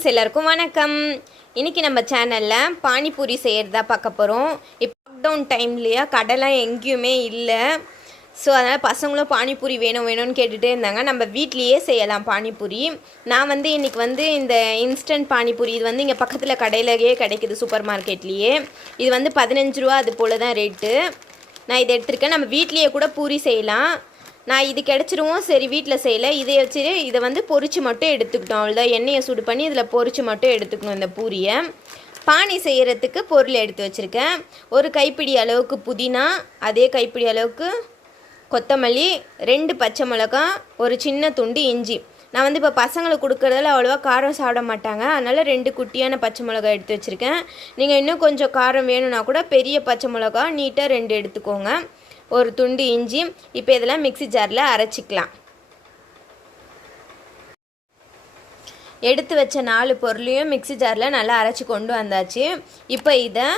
Friends எல்லாருக்கும் வணக்கம். இன்றைக்கி நம்ம சேனலில் பானிபூரி செய்கிறதா பார்க்க போகிறோம். இப்போ லாக்டவுன் டைம்லையா கடைலாம் எங்கேயுமே இல்லை. ஸோ அதனால் பசங்களும் பானிபூரி வேணும்னு கேட்டுகிட்டே இருந்தாங்க. நம்ம வீட்லேயே செய்யலாம் பானிபூரி. நான் இன்றைக்கி இந்த இன்ஸ்டன்ட் பானிபூரி இது இங்கே பக்கத்தில் கடையிலேயே கிடைக்குது, சூப்பர் மார்க்கெட்லேயே. இது 15 ரூபா அது போல் தான் ரேட்டு. நான் இதை எடுத்துருக்கேன். நம்ம வீட்லேயே கூட பூரி செய்யலாம். நான் இது கிடச்சிருவோம், சரி வீட்டில் செய்யலை, இதை வச்சு இதை பொரிச்சு மட்டும் எடுத்துக்கிட்டோம். அவ்வளோதான், எண்ணெயை சூடு பண்ணி இதில் பொரிச்சு மட்டும் எடுத்துக்கணும். இந்த பூரியை பானி செய்கிறதுக்கு பொருள் எடுத்து வச்சுருக்கேன். ஒரு கைப்பிடி அளவுக்கு புதினா, அதே கைப்பிடி அளவுக்கு கொத்தமல்லி, 2 பச்சை மிளகா, ஒரு சின்ன துண்டு இஞ்சி. நான் இப்போ பசங்களுக்கு கொடுக்குறதால அவ்வளோவா காரம் சாப்பிட மாட்டாங்க, அதனால் 2 குட்டியான பச்சை மிளகா எடுத்து வச்சுருக்கேன். நீங்கள் இன்னும் கொஞ்சம் காரம் வேணும்னா கூட பெரிய பச்சை மிளகா நீட்டாக 2 எடுத்துக்கோங்க. ஒரு துண்டு இஞ்சி. இப்போ இதெல்லாம் மிக்ஸி ஜாரில் அரைச்சிக்கலாம். எடுத்து வச்ச 4 பொருளையும் மிக்ஸி ஜாரில் நல்லா அரைச்சி கொண்டு வந்தாச்சு. இப்போ இதை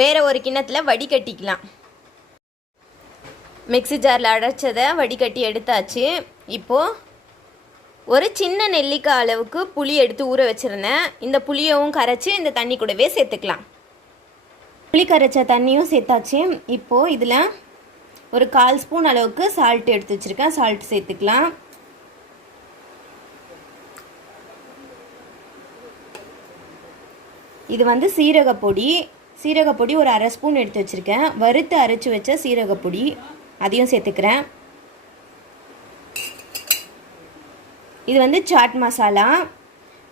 வேறு ஒரு கிண்ணத்தில் வடிகட்டிக்கலாம். மிக்ஸி ஜாரில் அரைச்சதை வடிகட்டி எடுத்தாச்சு. இப்போது ஒரு சின்ன நெல்லிக்காய் அளவுக்கு புளி எடுத்து ஊற வச்சுருந்தேன். இந்த புளியவும் கரைச்சி இந்த தண்ணி கூடவே சேர்த்துக்கலாம். புளி கரைச்ச தண்ணியும் சேர்த்தாச்சு. இப்போது இதில் ஒரு 1/4 ஸ்பூன் அளவுக்கு சால்ட் எடுத்து வச்சுருக்கேன். சால்ட் சேர்த்துக்கலாம். இது சீரகப்பொடி. சீரகப்பொடி ஒரு 1/2 ஸ்பூன் எடுத்து வச்சுருக்கேன். வறுத்து அரைச்சி வச்ச சீரகப்பொடி அதையும் சேர்த்துக்கிறேன். இது சாட் மசாலா.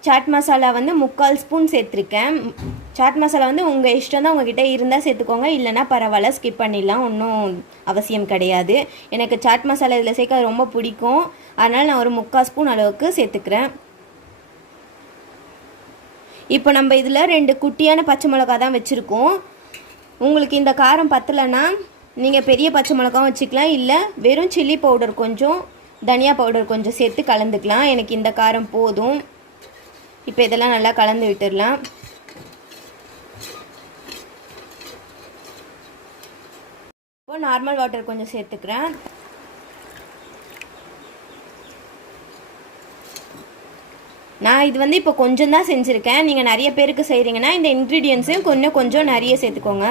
சாட் மசாலா 3/4 ஸ்பூன் சேர்த்துருக்கேன். சாட் மசாலா உங்கள் இஷ்டம் தான், உங்கள்கிட்ட இருந்தால் சேர்த்துக்கோங்க, இல்லைனா பரவாயில்ல, ஸ்கிப் பண்ணிடலாம், ஒன்றும் அவசியம் கிடையாது. எனக்கு சாட் மசாலா இதில் சேர்க்க ரொம்ப பிடிக்கும், அதனால் நான் ஒரு 3/4 ஸ்பூன் அளவுக்கு சேர்த்துக்கிறேன். இப்போ நம்ம இதில் 2 குட்டியான பச்சை மிளகா தான் வச்சுருக்கோம். உங்களுக்கு இந்த காரம் பத்தலைன்னா நீங்கள் பெரிய பச்சை மிளகாவும் வச்சுக்கலாம், இல்லை வெறும் சில்லி பவுடர் கொஞ்சம், தனியா பவுடர் கொஞ்சம் சேர்த்து கலந்துக்கலாம். எனக்கு இந்த காரம் போதும். இப்போ இதெல்லாம் நல்லா கலந்து விட்டுடலாம். இப்போ நார்மல் வாட்டர் கொஞ்சம் சேர்த்துக்கிறேன். நான் இது இப்போ கொஞ்சம் தான் செஞ்சுருக்கேன். நீங்கள் நிறைய பேருக்கு செய்கிறீங்கன்னா இந்த இன்க்ரீடியன்ஸையும் கொஞ்சம் நிறைய சேர்த்துக்கோங்க.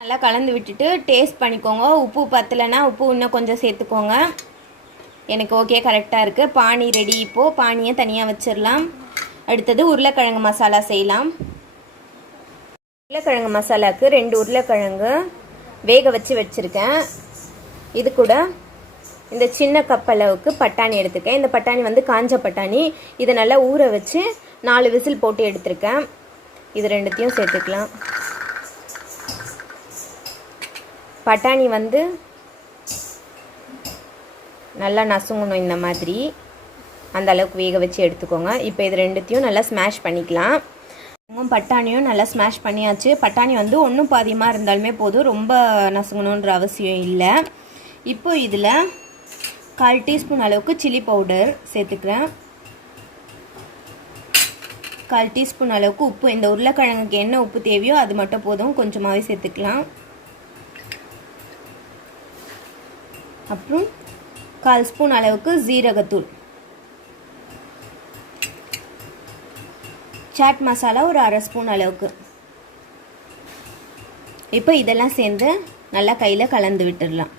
நல்லா கலந்து விட்டுட்டு டேஸ்ட் பண்ணிக்கோங்க. உப்பு பத்தலைன்னா உப்பு இன்னும் கொஞ்சம் சேர்த்துக்கோங்க. எனக்கு ஓகே, கரெக்டாக இருக்குது. பானி ரெடி. இப்போது பானியை தனியாக வச்சிடலாம். அடுத்தது உருளைக்கிழங்கு மசாலா செய்யலாம். உருளைக்கிழங்கு மசாலாவுக்கு 2 உருளைக்கிழங்கு வேக வச்சுருக்கேன். இது கூட இந்த சின்ன கப் அளவுக்கு பட்டாணி எடுத்துருக்கேன். இந்த பட்டாணி காஞ்ச பட்டாணி. இதை நல்லா ஊற வச்சு 4 விசில் போட்டு எடுத்திருக்கேன். இது 2த்தையும் சேர்த்துக்கலாம். பட்டாணி நல்லா நசுங்கணும், இந்த மாதிரி அந்த அளவுக்கு வேக வச்சு எடுத்துக்கோங்க. இப்போ இது 2த்தையும் நல்லா ஸ்மாஷ் பண்ணிக்கலாம். பட்டாணியும் நல்லா ஸ்மாஷ் பண்ணியாச்சு. பட்டாணி ஒன்றும் பாதியமாக இருந்தாலுமே போதும், ரொம்ப நசுங்கணுன்ற அவசியம் இல்லை. இப்போ இதில் 1/4 டீஸ்பூன் அளவுக்கு சில்லி பவுடர் சேர்த்துக்கிறேன். 1/4 டீஸ்பூன் அளவுக்கு உப்பு. இந்த உருளைக்கிழங்குக்கு என்ன உப்பு தேவையோ அது மட்டும் போதும், கொஞ்சமாகவே சேர்த்துக்கலாம். அப்புறம் 1/4 ஸ்பூன் அளவுக்கு ஜீரகத்தூள். சாட் மசாலா ஒரு 1/2 ஸ்பூன் அளவுக்கு. இப்போ இதெல்லாம் சேர்ந்து நல்லா கையில் கலந்து விட்டுடலாம்.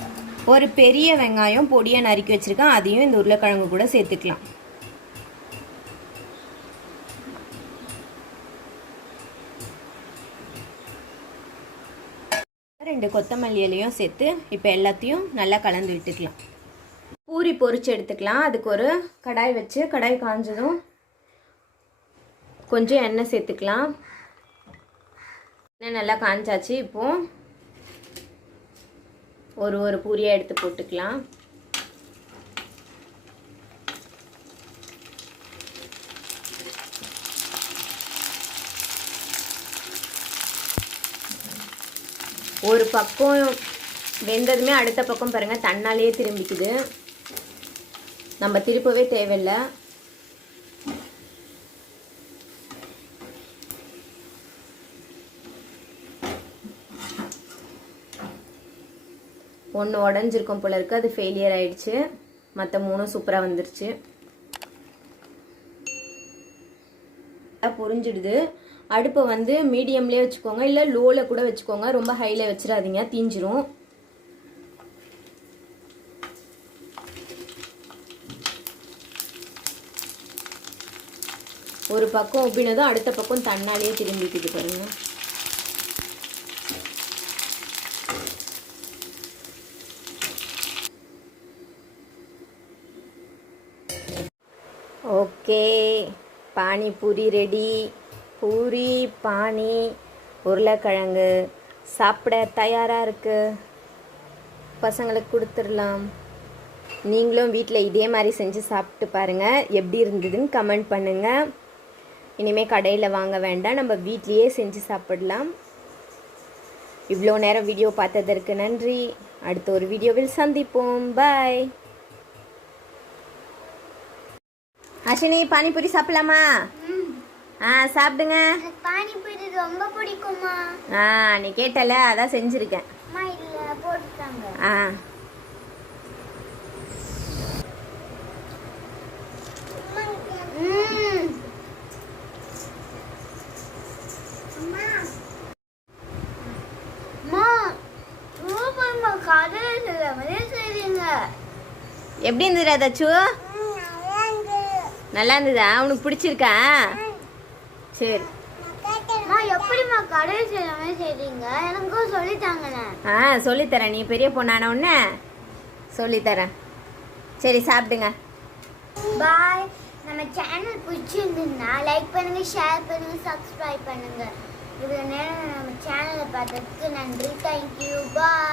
ஒரு பெரிய வெங்காயம் பொடியை நறுக்கி வச்சுருக்கேன், அதையும் இந்த உருளைக்கிழங்கு கூட சேர்த்துக்கலாம். ரெண்டு கொத்தமல்லி இலையும் சேர்த்து இப்போ எல்லாத்தையும் நல்லா கலந்து விட்டுக்கலாம். பூரி பொரிச்சு எடுத்துக்கலாம். அதுக்கு ஒரு கடாய் வச்சு, கடாய் காஞ்சதும் கொஞ்சம் எண்ணெய் சேர்த்துக்கலாம். எண்ணெய் நல்லா காஞ்சாச்சு. இப்போது ஒரு பூரியை எடுத்து போட்டுக்கலாம். ஒரு பக்கம் வெந்ததுமே அடுத்த பக்கம் பாருங்கள் தன்னாலேயே திரும்பிக்குது. நம்ம திருப்பவே தேவையில்லை. ஒன்று உடஞ்சிருக்கும் போல இருக்குது, அது ஃபெயிலியர் ஆயிடுச்சு. மற்ற 3 சூப்பராக வந்துருச்சு. பொரிஞ்சிடுது. அடுப்பை வந்து மீடியம்லேயே வச்சுக்கோங்க, இல்லை லோவில் கூட வச்சுக்கோங்க, ரொம்ப ஹையில் வச்சிடாதீங்க, தீஞ்சிரும். ஒரு பக்கம் உப்பினதும் அடுத்த பக்கம் தன்னாலேயே திரும்பிக்குது பாருங்க. Okay, panipuri ready. பூரி, பானி, உருளைக்கிழங்கு சாப்பிட தயாராக இருக்குது. பசங்களுக்கு கொடுத்துடலாம். நீங்களும் வீட்டில் இதே மாதிரி செஞ்சு சாப்பிட்டு பாருங்கள், எப்படி இருந்ததுன்னு கமெண்ட் பண்ணுங்கள். இனிமேல் கடையில் வாங்க வேண்டாம், நம்ம வீட்லேயே செஞ்சு சாப்பிடலாம். இவ்வளோ நேரம் வீடியோ பார்த்ததற்கு நன்றி. அடுத்த ஒரு வீடியோவில் சந்திப்போம். பாய். அஸ்வினி, பானிபூரி சாப்பிடலாமா? சாப்பிடுங்க. பானிபூரி ரொம்ப பிடிக்குமா? நீ கேட்டல, அதான் செஞ்சுருக்கேன். எப்படி இருந்தது அதாச்சு? நல்லா இருந்ததா? உனக்கு பிடிச்சிருக்கா? சரி. எப்படிமா கடையில் செய்யலாமே செய்றீங்க? எனக்கும் சொல்லித்தாங்கண்ணே. சொல்லித்தரேன், நீ பெரிய பொண்ணான உடனே சொல்லித்தரேன். சரி, சாப்பிடுங்க. பாய். நம்ம சேனல் பிடிச்சிருந்ததுன்னா லைக் பண்ணுங்க, ஷேர் பண்ணுங்க, சப்ஸ்கிரைப் பண்ணுங்க. இவ்வளோ நேரம் நம்ம சேனலை பார்த்ததுக்கு நன்றி. தேங்க்யூ. பாய்.